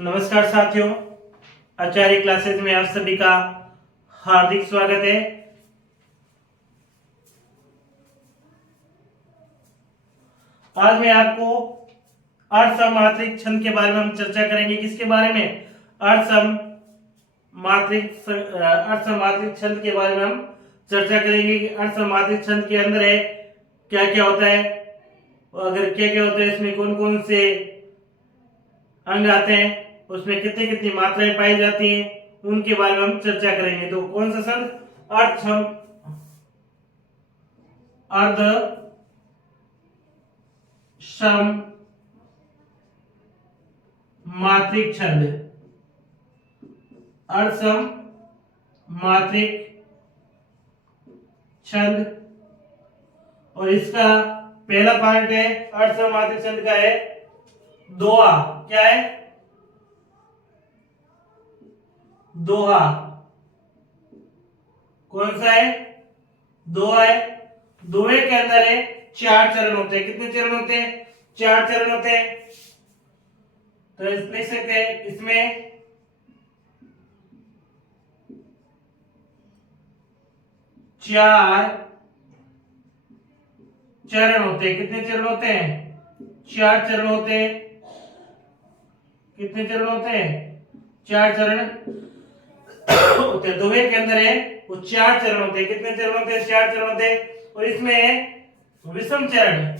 नमस्कार साथियों, आचार्य क्लासेस में आप सभी का हार्दिक स्वागत है। आज मैं आपको अर्धसमात्रिक छंद के बारे में हम चर्चा करेंगे। किसके बारे में? अर्धसमात्रिक छंद के बारे में हम चर्चा करेंगे कि अर्धसमात्रिक छंद के अंदर है क्या क्या होता है, अगर क्या क्या होता है, इसमें कौन कौन से अंग आते हैं, उसमें कितनी कितनी मात्राएं पाई जाती हैं, उनके बारे में हम चर्चा करेंगे। तो कौन सा छंद? अर्ध सम मात्रिक छंद। अर्धसम मात्रिक छंद, और इसका पहला पार्ट है अर्धसम मात्रिक छंद का है दोहा। क्या है? दोहा। कौन सा है? दोहा है। दोहे के अंदर है 4 चरण होते हैं। कितने चरण होते हैं? 4 चरण होते हैं। तो लिख सकते हैं इसमें 4 चरण होते हैं। कितने चरण होते हैं? 4 चरण होते हैं। कितने चरण होते हैं? 4 चरण होते हैं। दोहे के अंदर है वो 4 चरण होते हैं। कितने चरण होते हैं? 4 चरण होते हैं। और इसमें है विषम चरण।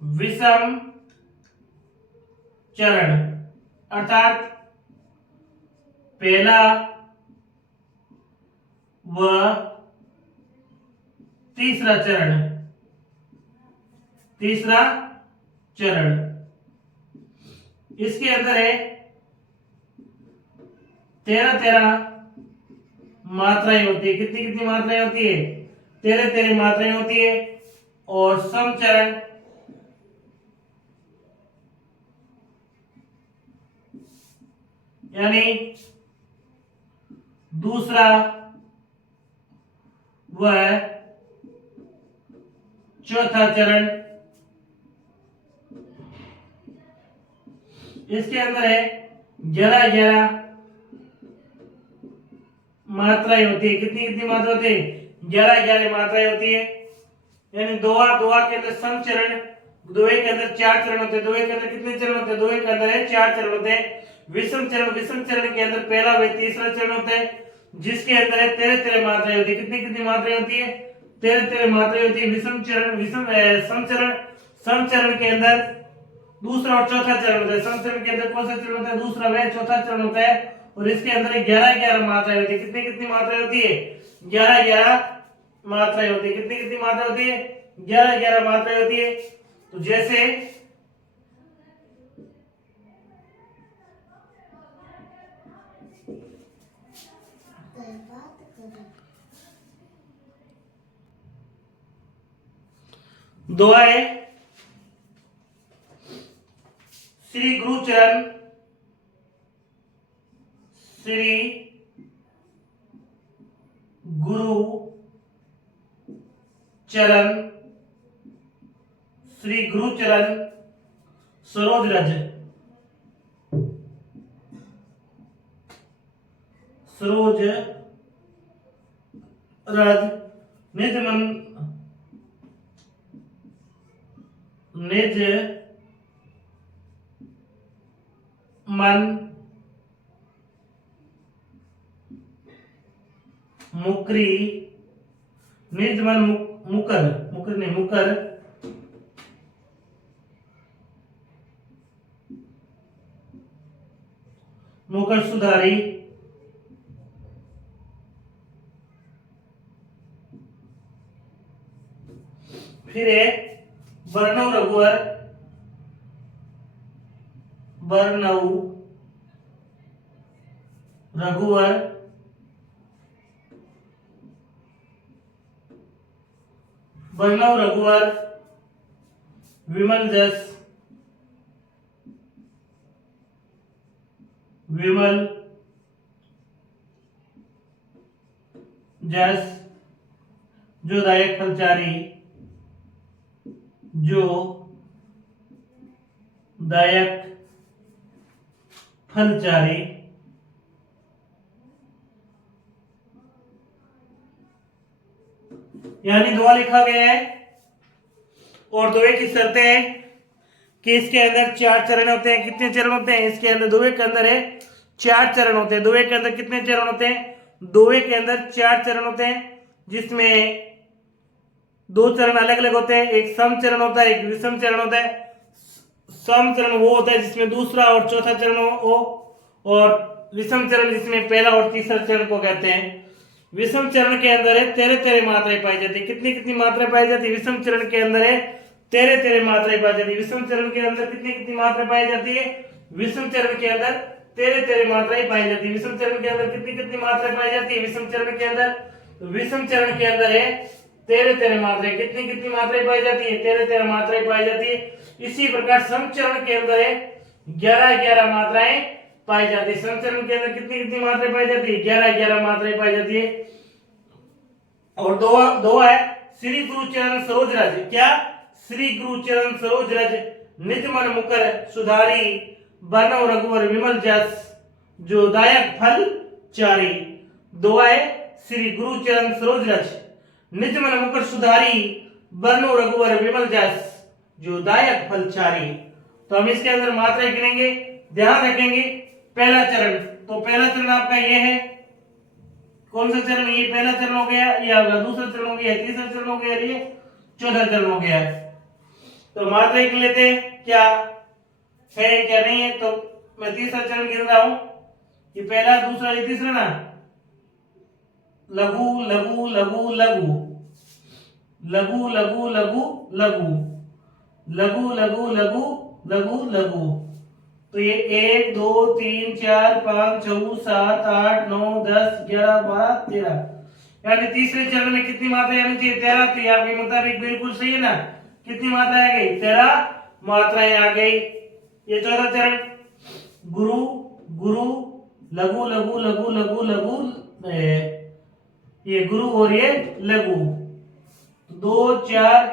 विषम चरण अर्थात पहला व तीसरा चरण। तीसरा चरण इसके अंदर है 13 मात्राएं होती है। कितनी कितनी मात्राएं होती है? 13 मात्राएं होती है। और समचरण यानी दूसरा व चौथा चरण, इसके अंदर है 11 मात्राएं होती है। कितनी कितनी मात्रा होती है? 11 मात्राएं होती है। यानी दोहा के अंदर समचरण, दोहे के अंदर 4 चरण होते हैं। दोहे के अंदर कितने चरण होते हैं? दोहे के अंदर है 4 चरण होते हैं। विषम चरण के अंदर पहला व तीसरा चरण होता है, जिसके अंदर है 13 मात्राएं होती है। कितनी कितनी मात्राएं होती है? 13 मात्राएं होती है। समचरण के अंदर दूसरा और चौथा चरण होता है। समचरण के अंदर कौन सा चरण होता है? दूसरा व चौथा चरण होता है। और इसके अंदर 11 मात्राएं होती है। कितनी कितनी मात्राएं होती है? 11 मात्राएं होती है। कितनी कितनी मात्रा होती है? 11 मात्राएं होती है। तो जैसे दोहा है श्री गुरुचरण, श्री गुरु चरण, श्री गुरुचरण सरोज रज। सरोज रज निज मन मुकरी, निज मन मुकर, मुकर नहीं मुकर, मुकर सुधारी, फिर है वर्णव रघुवर, वर्णव रघुवर, वर्णव रघुवर विमल जस, विमल जस जो दायक फलचारी, जो दायक फलचारी यानी दुआ लिखा गया है और दुए की शर्तें हैं कि इसके अंदर 4 चरण होते हैं। कितने चरण होते हैं इसके अंदर? दुए के अंदर है 4 चरण होते हैं। दुए के अंदर कितने चरण होते हैं? दुए के अंदर 4 चरण होते हैं, जिसमें 2 चरण अलग अलग होते हैं। एक सम चरण होता है, एक विषम चरण होता है। सम चरण वो होता है जिसमें दूसरा और चौथा चरण हो, और विषम चरण जिसमें पहला और तीसरा चरण को कहते हैं। विषम चरण के अंदर है 13 मात्राएं पाई जाती है। कितनी कितनी मात्राएं पाई जाती है? विषम चरण के अंदर है 13 मात्राएं पाई जाती है। विषम चरण के अंदर कितनी कितनी मात्राएं पाई जाती है? विषम चरण के अंदर 13 मात्राएं पाई जाती है। विषम चरण के अंदर कितनी कितनी मात्राएं पाई जाती है? विषम चरण के अंदर, विषम चरण के अंदर है 13 मात्राएं। कितनी कितनी मात्राएं पाई जाती है? 13 मात्राएं पाई जाती है। इसी प्रकार समचरण के अंदर है 11 मात्राएं पाई जाती है। समचरण के अंदर कितनी कितनी मात्राएं पाई जाती है? 11 मात्राएं पाई जाती है। और दो है श्री गुरु चरण सरोज रज। क्या? श्री गुरु चरण सरोज रज निज मन मुकर सुधारी बरनौ रघुवर विमल जस जो दायक फल चारी। दो है श्री गुरु चरण सरोज रज निज मन मुकर सुधारी बरनौ रघुवर विमल जस जो दायक फल चारी। तो हम इसके अंदर मात्राएं गिनेंगे, ध्यान रखेंगे। पहला चरण, तो पहला चरण आपका ये है। कौन सा चरण? ये पहला चरण हो गया, ये आपका दूसरा चरण हो गया, तीसरा चरण हो गया, ये चौथा चरण हो गया। तो मात्राएं गिन लेते हैं, क्या है क्या नहीं है। तो मैं तीसरा चरण गिन रहा हूं। ये पहला, दूसरा, ये तीसरा ना। लघु लघु लघु लघु लघु लघु लघु लघु लघु लघु लघु लघु लघु। तो ये 1 2 3 4 5 6 7 8 9 10 11 12 13, यानी तीसरे चरण में कितनी मात्राएं आनी चाहिए? 13। तो आपके मुताबिक बिल्कुल सही है ना। कितनी मात्राएं आ गई? 13 मात्राएं आ गई। ये चौथा चरण गुरु गुरु लघु लघु लघु लघु लघु, ये गुरु और ये लघु। 2 4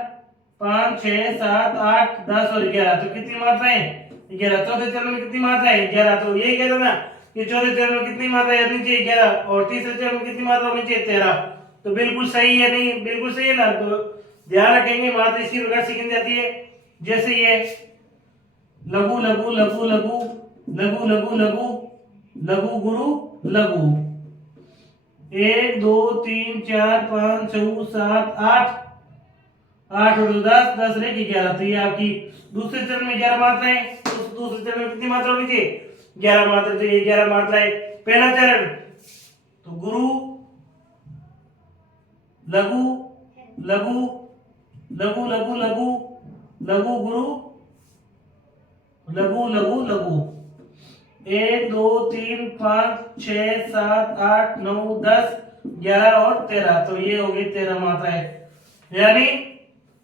5 6 7 8 10 और 11, तो कितनी मात्राएं? 11। चौथे चरण में कितनी मात्राएं? 11। तो यही कह रहा ना कि चौथे चरण में कितनी मात्राएं आनी चाहिए? 11। और तीसरे चरण में कितनी मात्रा होनी चाहिए? 13। तो बिल्कुल सही है, नहीं बिल्कुल सही है ना। तो ध्यान रखेंगे, मात्रा इसी प्रकार से गिनी जाती है। जैसे ये लघु लघु लघु लघु लघु लघु लघु लघु गुरु लघु। 1 2 3 4 5 6 7 8 8 और 10 10 रहे 11। तो ये आपकी दूसरे चरण में 11 मात्राएं। तो दूसरे चरण में कितनी मात्रा होनी चाहिए? 11 मात्रा। तो ये 11 मात्राएं। पहला चरण तो गुरु लघु लघु लघु लघु लघु लघु गुरु लघु लघु लघु। 1 2 3 5 6 7 8 9 10 11 और 13। तो ये हो गई 13 मात्राएं। यानी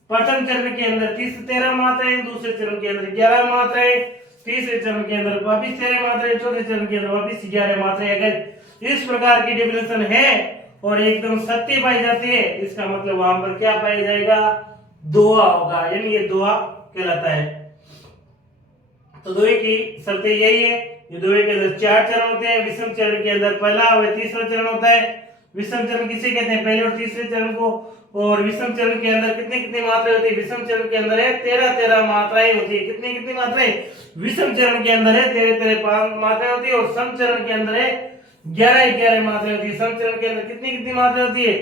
प्रथम चरण के अंदर 13 मात्राएं, दूसरे चरण के अंदर 11 मात्राएं, तीसरे चरण के अंदर वापिस 13 मात्राएं, चौथे चरण के अंदर वापिस 11 मात्राएं। अगर इस प्रकार की डेफिनेशन है और एकदम सत्य पाई जाती है, इसका मतलब वहां पर क्या पाया जाएगा? दोहा होगा, यानी ये दोहा कहलाता है। तो दोहे की शर्तें यही है। ये दोहे के अंदर 4 चरण होते हैं। विषम चरण के अंदर पहला और तीसरा चरण होता है। विषम चरण किसे कहते हैं? पहले और तीसरे चरण को। और विषम चरण के अंदर कितनी कितनी मात्राएं होती है? विषम चरण के अंदर है 13 मात्राएं होती है। कितनी कितनी मात्राएं? विषम चरण के अंदर है 13 मात्राएं होती है। और सम चरण के अंदर है 11 मात्राएं होती है। सम चरण के अंदर कितनी कितनी मात्राएं होती है?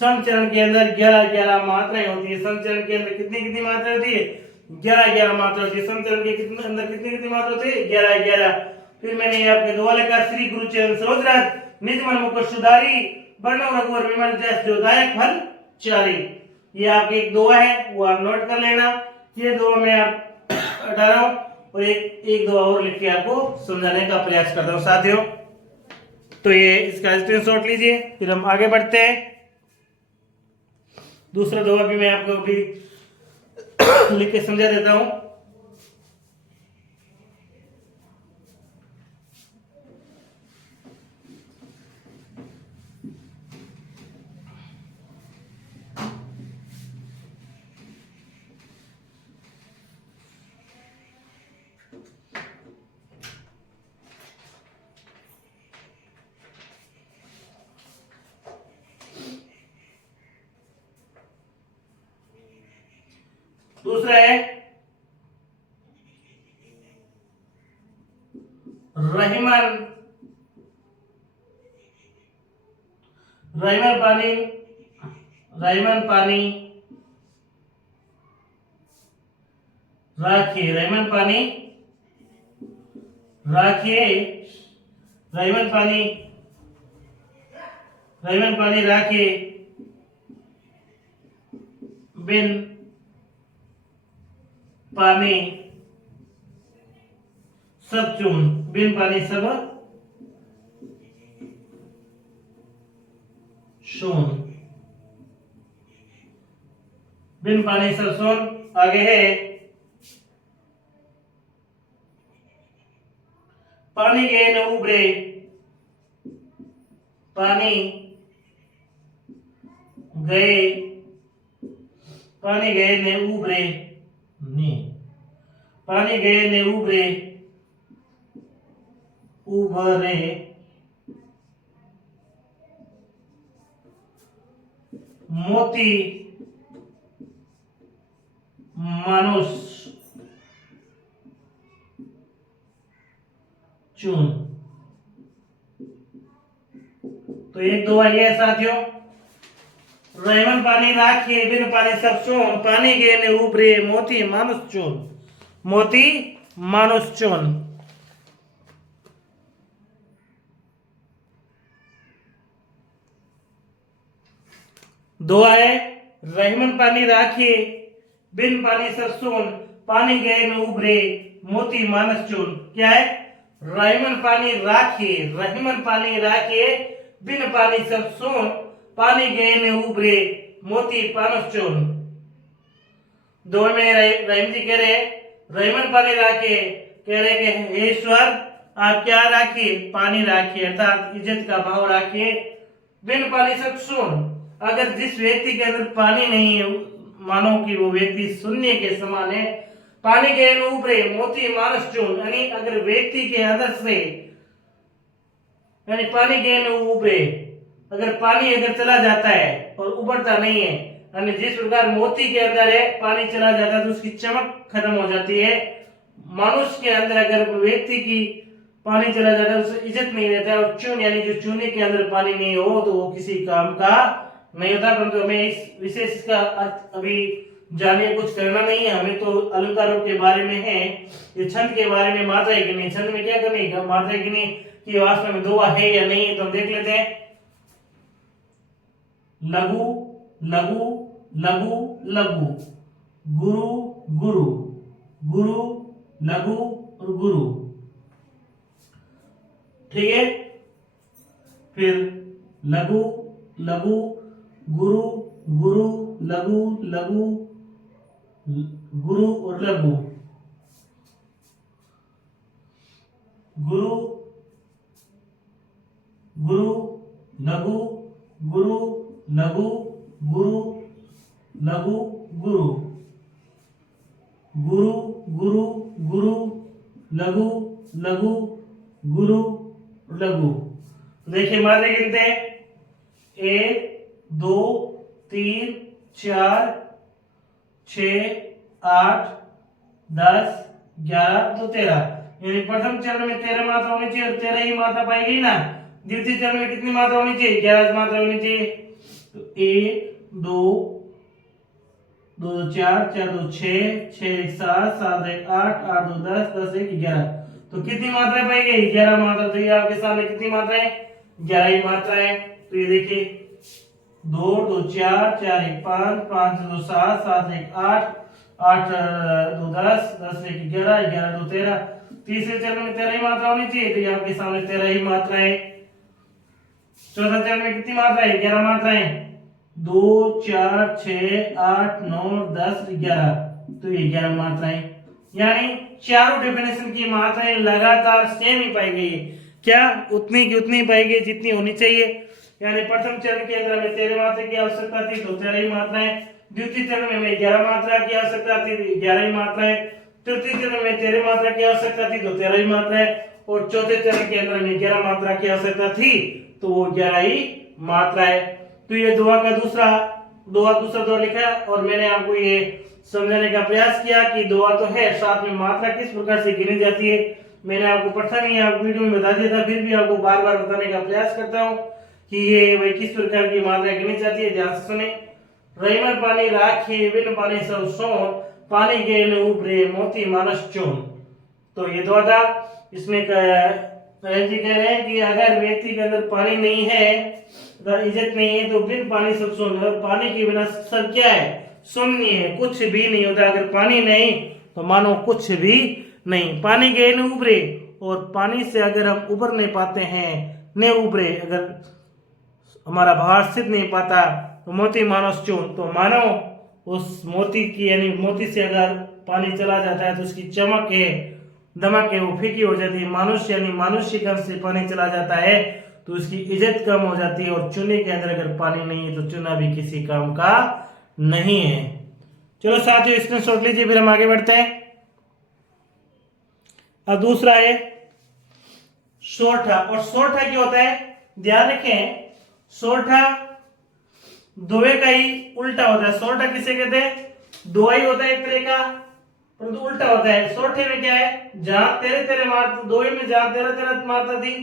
सम चरण के अंदर 11 मात्राएं होती है। सम चरण के अंदर कितनी कितनी मात्राएं होती है? 11 मात्रा होती है। सम चरण के अंदर कितनी कितनी मात्रा होती है? 11। फिर मैंने ये आपके दुआ लिखा, श्री गुरु चरण सरोज रज निज मन मुकुर सुधारी बरनौ रघुवर विमल जस जो दायक फल चारी। ये आपकी एक दुआ है, वो आप नोट कर लेना। ये दुआ मैं आप हटा रहा हूं और एक दुआ और लिख के आपको समझाने का प्रयास करता हूं साथियों। तो ये इसका स्क्रीनशॉट लीजिए, फिर हम आगे बढ़ते हैं। दूसरा दुआ भी मैं आपको अभी लिख के समझा देता हूं। दूसरा है रहीमन, रहीमन पानी, रहीमन पानी राखिए, रहीमन पानी राखिए, रहीमन पानी, रहीमन पानी राखिए, बिन पानी सब चून, बिन पानी सब शून, बिन पानी सब शून। आगे है पानी गए न उबरे, पानी गए, पानी गए ने उबरे, नहीं, पानी गए ने उबरे, उभरे, मोती मानुष चून। तो एक दो आई है साथियों, रहीमन पानी राखिए, बिन पानी सब चून, पानी गए ने उभरे, मोती मानुष चून, मोती मानुष चून। दो है रहीमन पानी राखिए, बिन पानी सब सून, पानी गए न उभरे, मोती मानस चून। क्या है? रहीमन पानी राखिए, रहीमन पानी राखिए, बिन पानी सब सून, पानी गए न उभरे, मोती मानस चून। दो में रहीम जी कह रहे रहीमन पानी राखिए, कह रहे कि हे ईश्वर आप क्या राखिए? पानी राखिए, अर्थात इज्जत का भाव राखिए। बिन पानी सब सून, अगर जिस व्यक्ति के अंदर पानी नहीं है, मानो कि वो व्यक्ति शून्य के समान है। पानी के उभरे, मोती मानस चून, यानी अगर व्यक्ति के अंदर से, यानी पानी के उभरे, अगर पानी अगर चला जाता है और उभरता नहीं है, यानी जिस प्रकार मोती के अंदर है पानी चला जाता है तो उसकी चमक खत्म हो जाती है, मनुष्य के अंदर अगर व्यक्ति की पानी चला जाता है उससे इज्जत नहीं रहता है। और चून यानी जो चूने के अंदर पानी नहीं हो तो वो किसी काम का नहीं होता। परंतु हमें इस विशेष का अर्थ अभी जाने कुछ करना नहीं है, हमें तो अलंकारों के बारे में है, ये छंद के बारे में, मात्रा है कि नहीं, छंद में क्या करनी है, मात्रा है कि नहीं, कि वास्तव में दो है या नहीं है, तो हम देख लेते हैं। लघु लघु लघु लघु, गुरु गुरु गुरु, लघु और गुरु, ठीक है। फिर लघु लघु, गुरु गुरु, लघु लघु, गुरु और लघु, गुरु गुरु, लघु गुरु, लघु गुरु, लघु गुरु, गुरु गुरु गुरु, लघु लघु, गुरु लघु। देखिए मात्रा गिनते हैं, 1 2 3 4 6 8 10 11 तो 13, यानी प्रथम चरण में 13 मात्रा होनी चाहिए और 13 ही मात्रा पाई गई ना। द्वितीय चरण में कितनी मात्रा होनी चाहिए? 11 मात्रा होनी चाहिए। तो 1 2 2 2 4 4 2 6 6 1 7 7 1 8 8 2 10 10 1 11, तो कितनी मात्रा पाई गई? 11 मात्रा। तो ये आपके सामने कितनी मात्रा है? 11 ही मात्रा है। तो ये देखिए 2 2 4 4 1 5 5 2 7 7 1 8 8 2 10 10 1 11 11 2 13, तीसरे चरण में 13 ही मात्रा होनी चाहिए। तो ये आपके सामने 13 ही मात्रा है। चौथा चरण में कितनी मात्रा है? 11 मात्रा है। 2 4 6 8 9 10 11, तो ये 11 मात्राएं, यानी चारों डेफिनेशन की मात्राएं लगातार सेम ही पाई गई है। क्या? उतनी की उतनी पाई गई जितनी होनी चाहिए। यानी प्रथम चरण के अंदर हमें 13 मात्रा की आवश्यकता थी, तो 13 ही मात्राएं। द्वितीय चरण में हमें 11 मात्रा की आवश्यकता थी, 11 ही मात्राएं। तृतीय चरण में 13 मात्रा की आवश्यकता थी, तो 13 ही मात्राएं। और चौथे चरण के अंदर हमें 11 मात्रा की आवश्यकता थी, तो वो 11 ही मात्रा है। तो ये दुआ का दूसरा दोहा लिखा, और मैंने आपको ये समझाने का प्रयास किया कि दुआ तो है, साथ में मात्रा किस प्रकार से गिनी जाती है मैंने आपको पता नहीं है, आप वीडियो में बता दिया था, फिर भी आपको बार बार बताने का प्रयास करता हूँ कि ये भाई किस प्रकार की मात्रा गिनी जाती है। ध्यान से सुने। रहीमन पानी राखी बिन पानी सब सोन, पानी गेल उभरे मोती मानस चून। तो ये दुआ था। इसमें जी कह रहे हैं कि अगर व्यक्ति के अंदर पानी नहीं है, अगर इज्जत नहीं है, तो बिन पानी सब सुन। पानी के बिना सब क्या है? शून्य है, कुछ भी नहीं होता। अगर पानी नहीं तो मानो कुछ भी नहीं। पानी गए न उभरे, और पानी से अगर हम उभर नहीं पाते हैं, न उभरे, अगर हमारा भार सिद्ध नहीं पाता, तो मोती मानस चून, तो मानो उस मोती की यानी मोती से अगर पानी चला जाता है तो उसकी चमक है, दमक है, वो फीकी हो जाती है। मानुष्य यानी मानुष्य कम से पानी चला जाता है तो उसकी इज्जत कम हो जाती है। और चूने के अंदर अगर पानी नहीं है तो चूना भी किसी काम का नहीं है। चलो साथियों, स्क्रीनशॉट लीजिए, फिर हम आगे बढ़ते हैं। अब दूसरा है सोरठा। और सोरठा क्या होता है? ध्यान रखें, सोरठा दोहे का ही उल्टा होता है। सोरठा किसे कहते हैं? दोहा ही होता है एक तरह का, परंतु उल्टा होता है। सोरठे में क्या है? जहां तेरे तेरे मारता, दोहे में जहां तेरे तेरे मारता थी,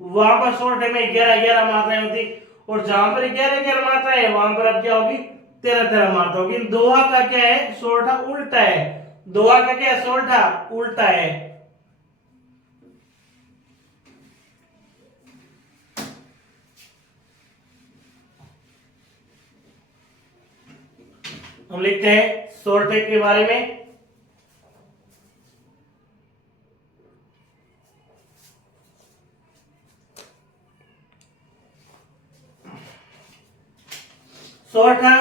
वहां पर सोरठे में 11-11 मात्राएं होती, और जहां पर 11-11 मात्रा है वहां पर अब क्या होगी? 13-13 मात्रा होगी। दोहा का क्या है? सोरठा उल्टा है। दोहा का क्या है? सोरठा उल्टा है। हम लिखते हैं सोरठे के बारे में। सोरठा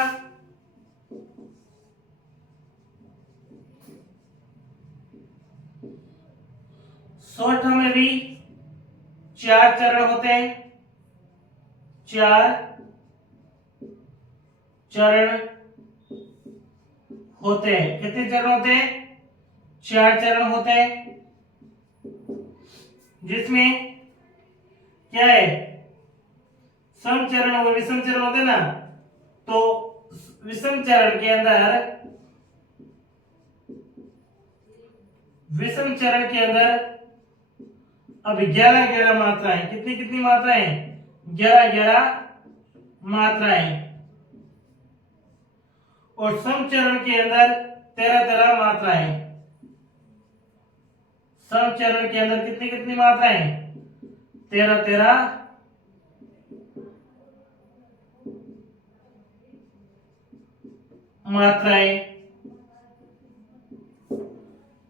सोरठा में भी 4 चरण होते हैं। 4 चरण होते हैं। कितने चरण होते हैं? 4 चरण होते हैं, जिसमें क्या है? सम चरण और विषम चरण होते हैं ना। तो विषम चरण के अंदर, विषम चरण के अंदर अब 11-11 मात्राएं। कितनी कितनी मात्राएं? 11-11 मात्राएं। और सम चरण के अंदर 13-13 मात्राएं। सम चरण के अंदर कितनी कितनी मात्राएं? 13-13 मात्राएं।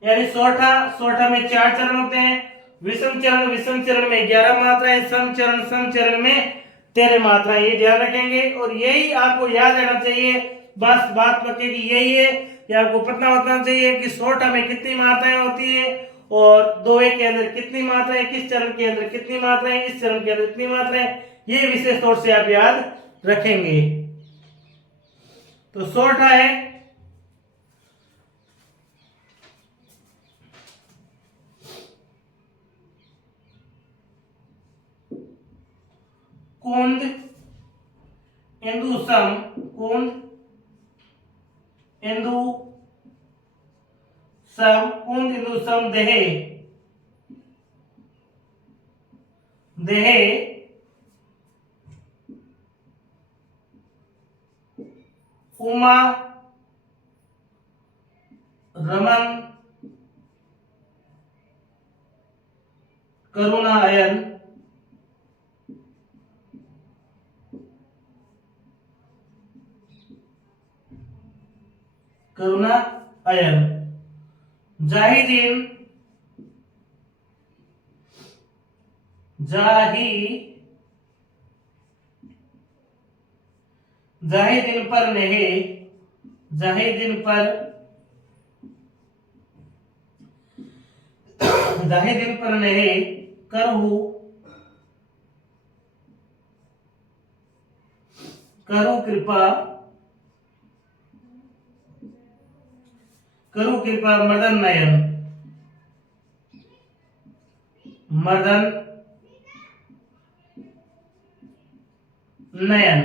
यानी सोरठा, सोरठा में 4 चरण होते हैं। विषम चरण में 11 मात्राएं। सम चरण में 13 मात्राएं। ये ध्यान रखेंगे, और यही आपको याद रहना चाहिए। बस बात पक्के की यही है कि आपको पता होना चाहिए कि सोरठा में कितनी मात्राएं होती है, और दोहे के अंदर कितनी मात्राएं, किस चरण के अंदर कितनी मात्राएं, इस चरण के अंदर कितनी मात्राएं। ये विशेष तौर से आप याद रखेंगे। तो सोरठा है कुंद इंदु सम, कुंद इंदु सम, कुंद इंदु सम देहे, देहे उमा रमन करुणा अयन, करुणा अयन। जाहिदीन, जाहिदीन पर नेहे, जाहिदीन पर, जाहिदीन पर नेहे करहु, करु कृपा, करु कृपा मदन नयन, मदन नयन।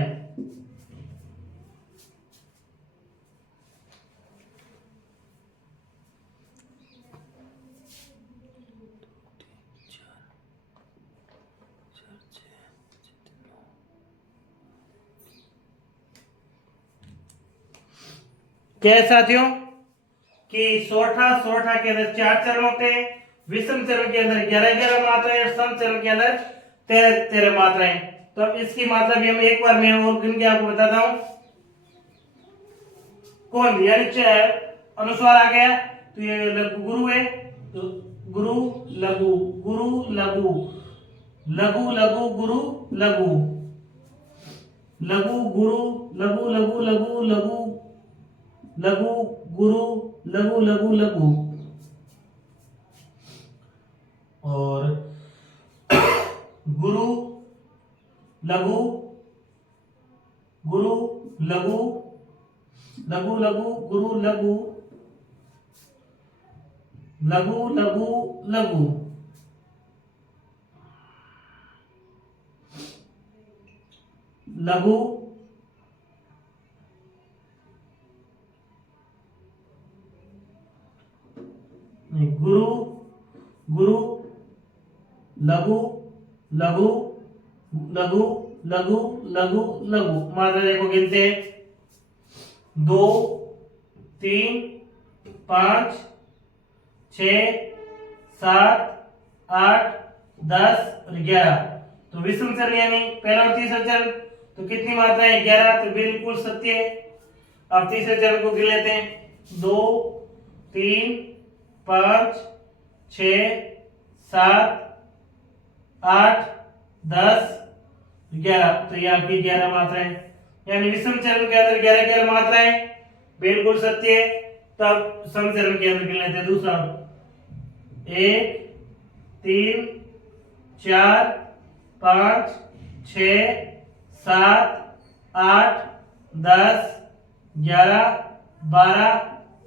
क्या है साथियों कि सोरठा सोरठा के अंदर 4 चरण होते हैं, विषम चरण के अंदर 11-11 मात्राएं और सम चरण के अंदर 13-13 मात्राएं। तो अब इसकी मात्रा भी हम एक बार में और गिन के आपको बताता हूं। कौन यानी अनुस्वार आ गया तो ये लघु गुरु है, तो गुरु लघु लघु लघु लघु गुरु लघु लघु गुरु लघु लघु लघु लघु लघु गुरु लघु लघु लघु और गुरु लघु गुरु लघु लघु लघु गुरु लघु लघु लघु लघु लघु गुरु गुरु लघु लघु लघु लघु लघु लघु मात्रा देखो गिनते हैं 2 3 5 6 7 8 10 और 11। तो विषम चरण यानी पहला और तीसरा चरण तो कितनी मात्राएं 11, तो बिल्कुल सत्य है। अब तीसरे चरण को गिन लेते हैं 2 3 5 6 7 8 10 11। तो ये आपकी 11 मात्राएं यानी विषम चरण के अंदर 11-11 मात्राएं बिल्कुल सत्य है। तब सम चरण के अंदर गिन लेते हैं दूसरा 1 3 4 5 6 7 8 10 11 12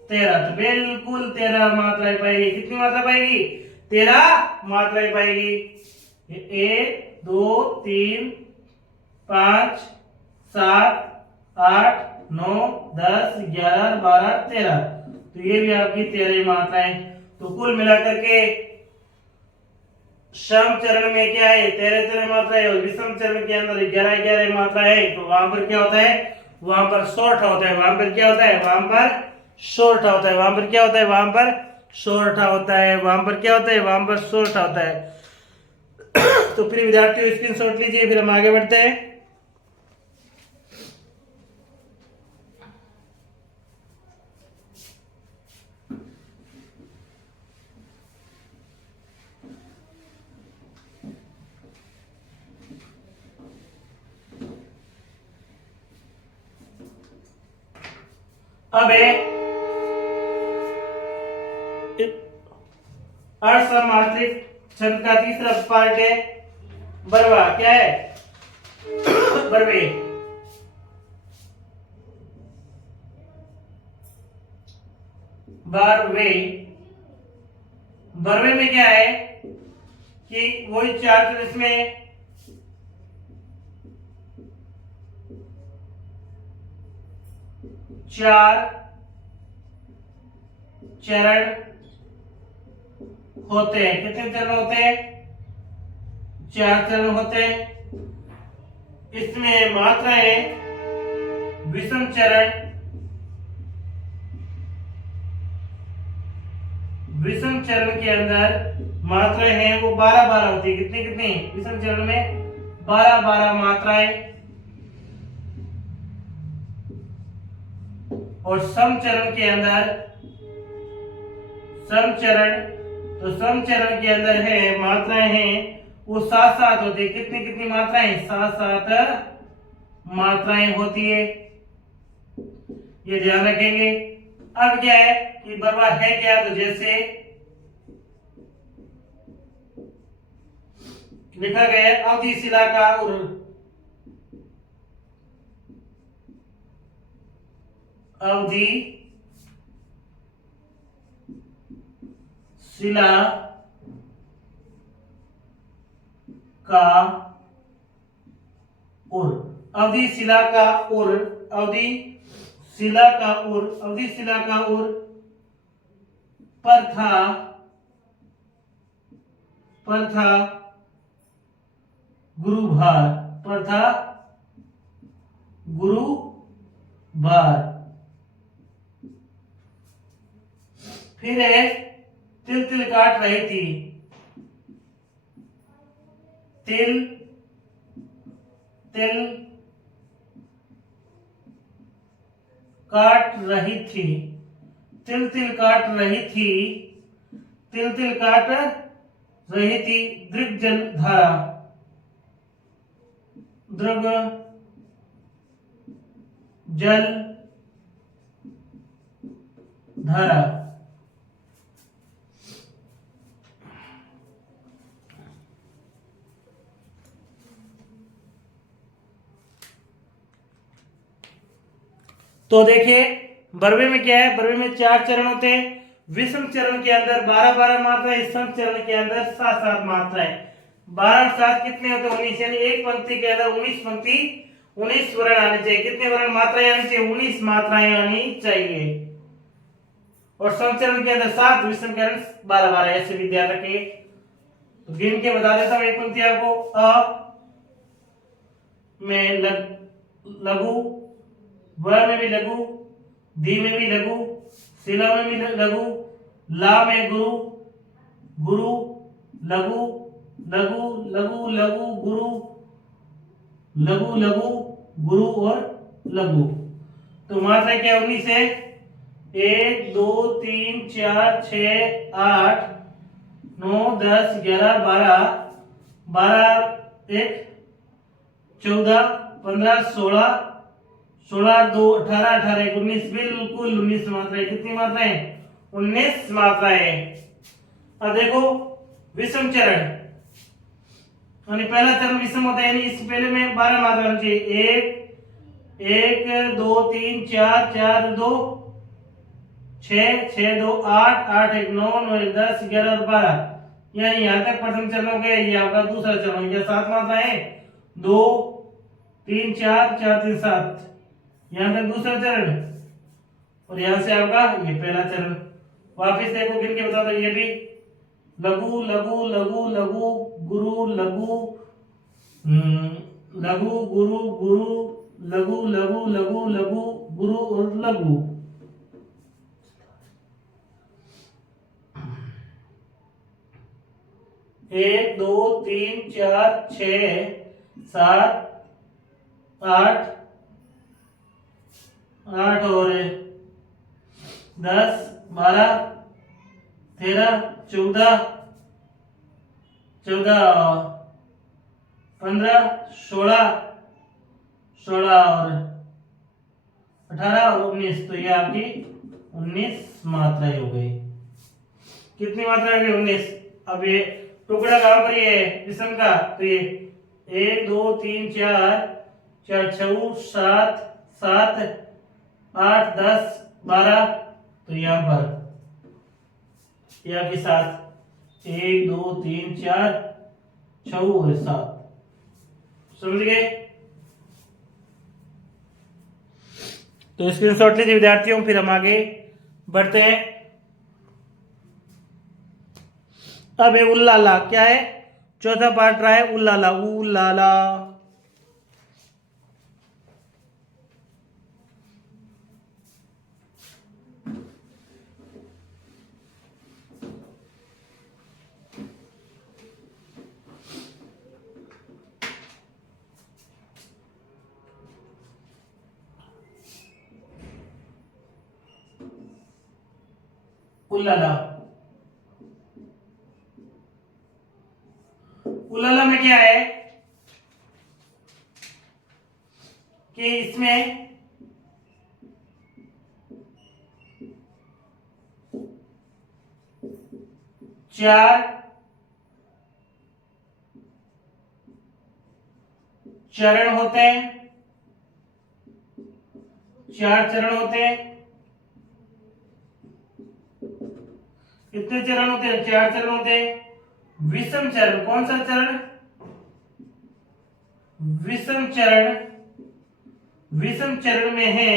13। तो बिल्कुल 13 मात्राएं पाएगी। कितनी मात्रा पाएगी? 13 मात्राएं पाएगी। 1 2 3 5 7 8 9 10 11 12 13। तो ये भी आपकी 13 मात्राएं। तो कुल मिलाकर के सम चरण में क्या है 13-13 मात्राएं और विषम चरण के अंदर 11-11 मात्राएं है। तो वहां पर क्या होता है? वहां पर सोरठा होता है। वहां पर क्या होता है? वहां पर सोरठा होता है। वहां पर क्या होता है? वहां पर सोरठा होता है। वहां पर क्या होता है? वहां पर सोरठा होता है। तो फिर विद्यार्थियों स्क्रीनशॉट लीजिए, फिर हम आगे बढ़ते हैं। अब है असमात्रिक छंद का तीसरा पार्ट है बरवा। क्या है? बरवे। बरवे बरवे में क्या है कि वही 4 चरण इसमें चार चरण होते हैं। कितने चरण होते हैं? 4 चरण होते हैं। इसमें मात्राएं विषम चरण के अंदर मात्राएं हैं वो 12-12 होती है। कितनी कितनी? विषम चरण में 12-12 मात्राएं और सम चरण के अंदर सम चरण के अंदर है मात्राएं हैं वो 7-7 होती है। कितनी कितनी मात्राएं? 7-7 मात्राएं होती है। ये ध्यान रखेंगे। अब क्या है कि बरवा है क्या? तो जैसे लिखा गया है अवधि शिला का अवधि शिला का उर। अवधि शिला का उर। अवधि शिला का उर। अवधि शिला का उर पर था गुरु भार। पर था गुरु भार। फिर है तिल तिल काट रही थी, तिल तिल काट रही थी, तिल तिल काट रही थी, तिल तिल काट रही थी दृग जल धारा, दृग जल धारा। तो देखिए बरवे में क्या है, बरवे में 4 चरण होते हैं। विषम चरण के अंदर 12-12 मात्राएं, सम चरण के अंदर 7-7 मात्राएं। 12 7 कितने होते हैं? 19। यानी एक पंक्ति के अंदर 19 पंक्ति 19 वर्ण आने चाहिए। कितने वर्ण मात्राएं आनी चाहिए? 19 मात्राएं आनी चाहिए। और सम चरण के अंदर 7, विषम के अंदर 12-12। ऐसे भी ध्यान रखिए। तो गिन के बता देता हूं एक पंक्ति आपको। अ में लघु, व में भी लघु, दी में भी लघु, शिला में भी लघु, ला में गुरु, गुरु लघु, लघु लघु लघु गुरु, लघु लघु गुरु और लघु। तो मात्रा क्या 19 है? 1 2 3 4 6 8 9 10 11 12 12 1 14 15 16 16 2 18 18 19 बिल्कुल 19 मात्राएं। कितनी मात्राएं? 19 मात्राएं। अब देखो विषम चरण, यानी पहला चरण विषम होता है, यानी इस पहले में 12 मात्रा होनी चाहिए। 1 2 3 4 4 2 6 6 2 8 8 1 9 9 1 10 11 और 12। यानी यहाँ तक प्रथम चरण हो गया। ये आपका दूसरा चरण हो गया। 7 मात्राएं, 2 3 4 4 3 7। यहाँ तक दूसरा चरण। और यहां से आपका ये पहला चरण। वापिस देखो गिन के बता दो। ये भी लघु लघु लघु लघु गुरु लघु, लघु गुरु गुरु, लघु लघु लघु लघु गुरु और लघु। एक 2 3 4 6 7 8 8 और 10 12 13 14 14 15 16 16 और 18 और 19। तो ये आपकी 19 मात्राएं हो गई। कितनी मात्राएं हो गई? 19। अब ये टुकड़ा कहां पर ये विषम का? तो ये 1 2 3 4 4 6 7 7 8 10 12। तो यहाँ पर यह आपके साथ 1 2 3 4 6 और 7। समझ गए? तो स्क्रीनशॉट लीजिए विद्यार्थियों, फिर हम आगे बढ़ते हैं। अब है उल्लाला। क्या है? चौथा पार्ट रहा है उल्लाला। उल्लाला उल्लाला। उल्लाला में क्या है कि इसमें चार चरण होते हैं। 4 चरण होते हैं। कितने चरण होते हैं? 4 चरण होते हैं। विषम चरण, कौन सा चरण? विषम चरण। विषम चरण में है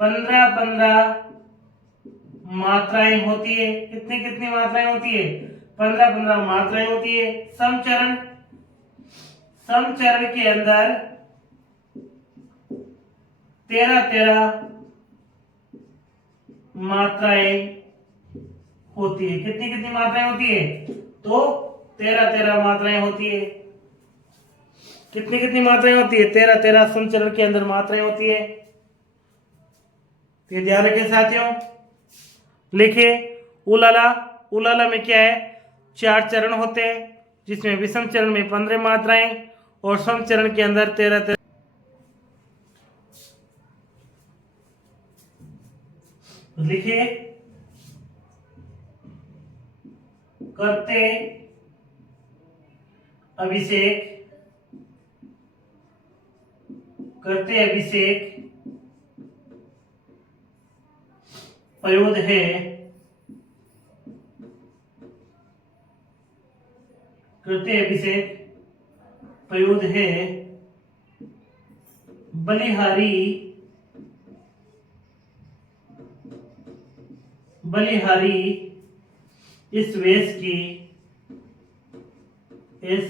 15-15 मात्राएं होती है। कितनी कितनी मात्राएं होती है? 15-15 मात्राएं होती है। सम चरण, सम चरण के अंदर 13-13 मात्राएं होती है। कितनी कितनी मात्राएं होती है? तो 13 मात्राएं होती है। कितनी कितनी मात्राएं होती है? 13 समचरण के अंदर मात्राएं होती है। ये ध्यान रखिए साथियों। लिखिए उलाला। उलाला में क्या है? 4 चरण होते हैं, जिसमें विषम चरण में 15 मात्राएं और सम चरण के अंदर 13। लिखिए करते अभिषेक, करते अभिषेक पयोद है, करते अभिषेक पयोद है बलिहारी, बलिहारी इस वेश की, इस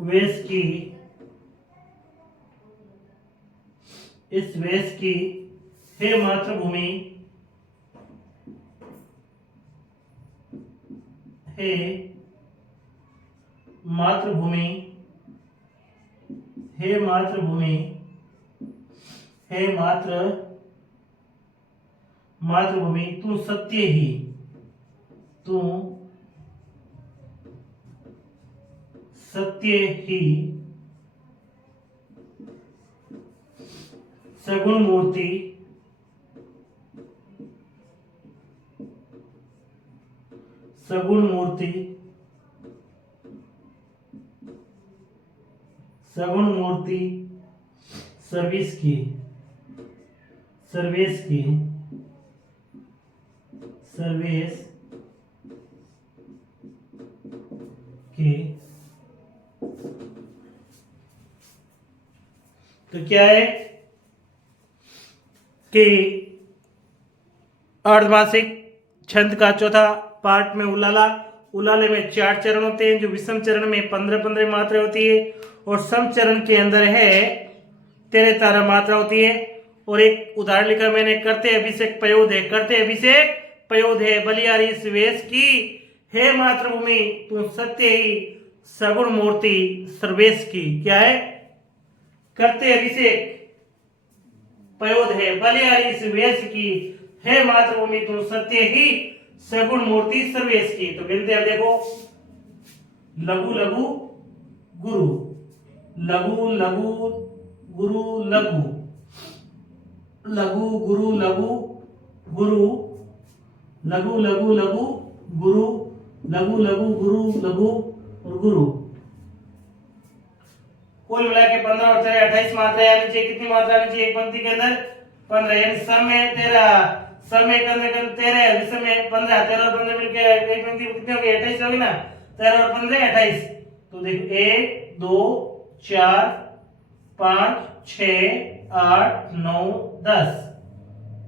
वेश की, इस वेश की हे मातृभूमि, हे मातृभूमि, हे मातृभूमि, हे मातृभूमि तू सत्य ही, तू सत्य ही सगुण मूर्ति, सगुण मूर्ति, सगुण मूर्ति सर्विस की, सर्विस की, सर्विस की। तो क्या है कि अर्धमासिक छंद का चौथा पार्ट में उलाला। उलाले में 4 चरण होते हैं, जो विषम चरण में 15 मात्रा होती है और सम चरण के अंदर है 13 मात्रा होती है। और एक उदाहरण लिखा मैंने, करते अभिषेक पयोद है, करते अभिषेक पयोद है बलिहारी इस वेश की, हे मातृभूमि तू सत्य ही सगुण मूर्ति सर्वेश की। क्या है? करते अभिषेक पयोद है बलिहारी इस वेश की, हे मातृभूमि तू सत्य ही सगुण मूर्ति सर्वेश की। तो गिनते हैं देखो, लघु लघु गुरु, लघु लघु गुरु, लघु लघु गुरु, लघु गुरु, लघु लघु लघु गुरु, लघु लघु गुरु, लघु और गुरु। कुल मिला के 15 और 13 28 मात्रा आनी चाहिए। कितनी मात्रा आनी चाहिए एक पंक्ति के अंदर? 15। यानी सम में 13, सम में करने 13, विषम में 15, 13 और 15 मिलके एक पंक्ति में कितनी हो गई? 28 होगी ना। 13 और 15 28। तो देखो 1 2 4 5 6 8 9 10,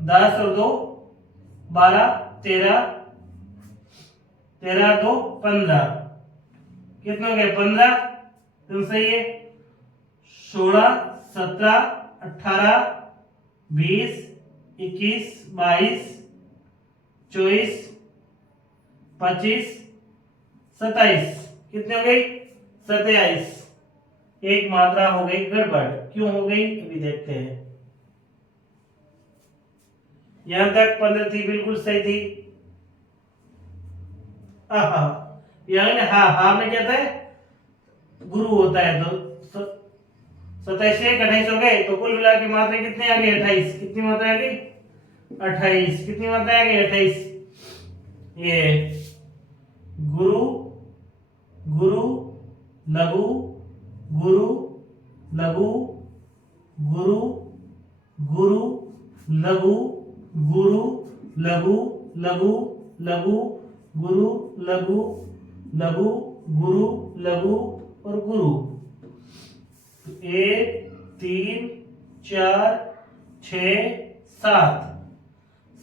10 और 2 12 13, 13 2 15, कितने हो गए? 15। तुम सही है। 16 17 18 20 21 22 24 25 27, कितने हो गई? 27। एक मात्रा हो गई गड़बड़। क्यों हो गई अभी देखते हैं। यहां तक 15 थी, बिल्कुल सही थी। यानी हा में क्या था? गुरु होता है। तो 27 से 28 हो गए। तो कुल मिला के मात्रा कितनी आ गई? 28। कितनी मात्रा आ गई? 28। कितनी मात्रा आ गई? 28। ये गुरु गुरु लघु गुरु लघु गुरु गुरु लघु गुरु लघु लघु लघु गुरु लघु लघु गुरु लघु और गुरु। 1 3 4 6 7,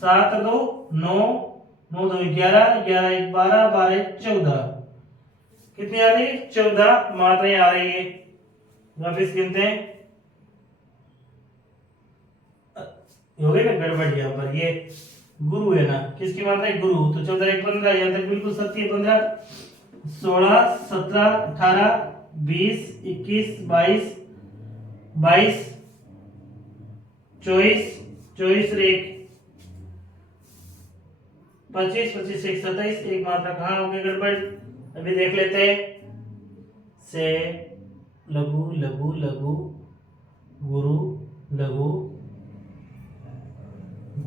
7 2 9, 9 2 11, 11 1 12, 12 1 14। कितनी आ रही? 14 मात्राएं आ रही है। वापिस गिनते हैं। हो गई ना गड़बड़ यहाँ पर। ये गुरु है ना, किसकी मात्रा है? गुरु। तो 14 1 15, यहाँ तक बिल्कुल सत्य है। 15 16 17 18 20 21 22 22 24 24 और 1 25 25 1 27। एक मात्रा कहाँ हो गई गड़बड़? अभी देख लेते हैं। से लघु लघु लघु गुरु लघु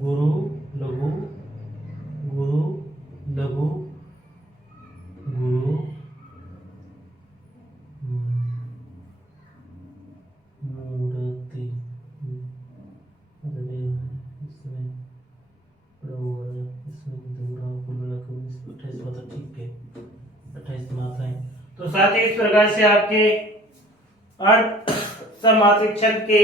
गुरु लघु गुरु लघु गुरु मूर्ति। इसमें ठीक है, 28 मात्राएं। तो साथ ही इस प्रकार से आपके अर्ध समासिक छंद के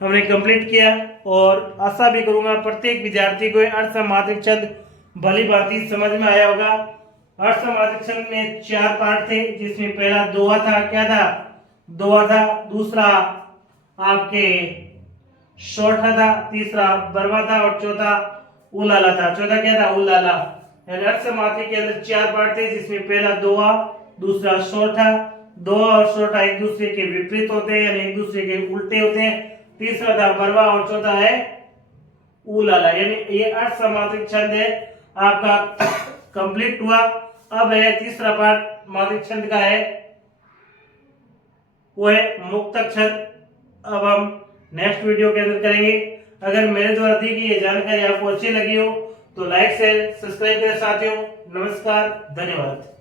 हमने कंप्लीट किया, और आशा भी करूंगा प्रत्येक विद्यार्थी को अर्ध समासिक छंद भली भांति समझ में आया होगा। अर्ध समासिक छंद में 4 पार्ट थे, जिसमें पहला दोहा था। क्या था? दोहा था। दूसरा आपके शौठा था, तीसरा बरवा था, और चौथा उलाला था। चौथा क्या था? उलाला। अर्ध समासिक के अंदर 4 पार्ट थे, जिसमें पहला दोहा, दूसरा शौठा। दोहा और शौठा एक दूसरे के विपरीत होते हैं, यानी एक दूसरे के उल्टे होते हैं। तीसरा था बरवा, और चौथा है उलाला। यानी ये अर्ध समासिक छंद है आपका कंप्लीट हुआ। अब है तीसरा पार्ट मासिक छंद का है, वो है मुक्तक छंद। अब हम नेक्स्ट वीडियो के अंदर करेंगे। अगर मेरे द्वारा दी गई ये जानकारी आपको अच्छी लगी हो तो लाइक शेयर सब्सक्राइब करें साथियों। नमस्कार, धन्यवाद।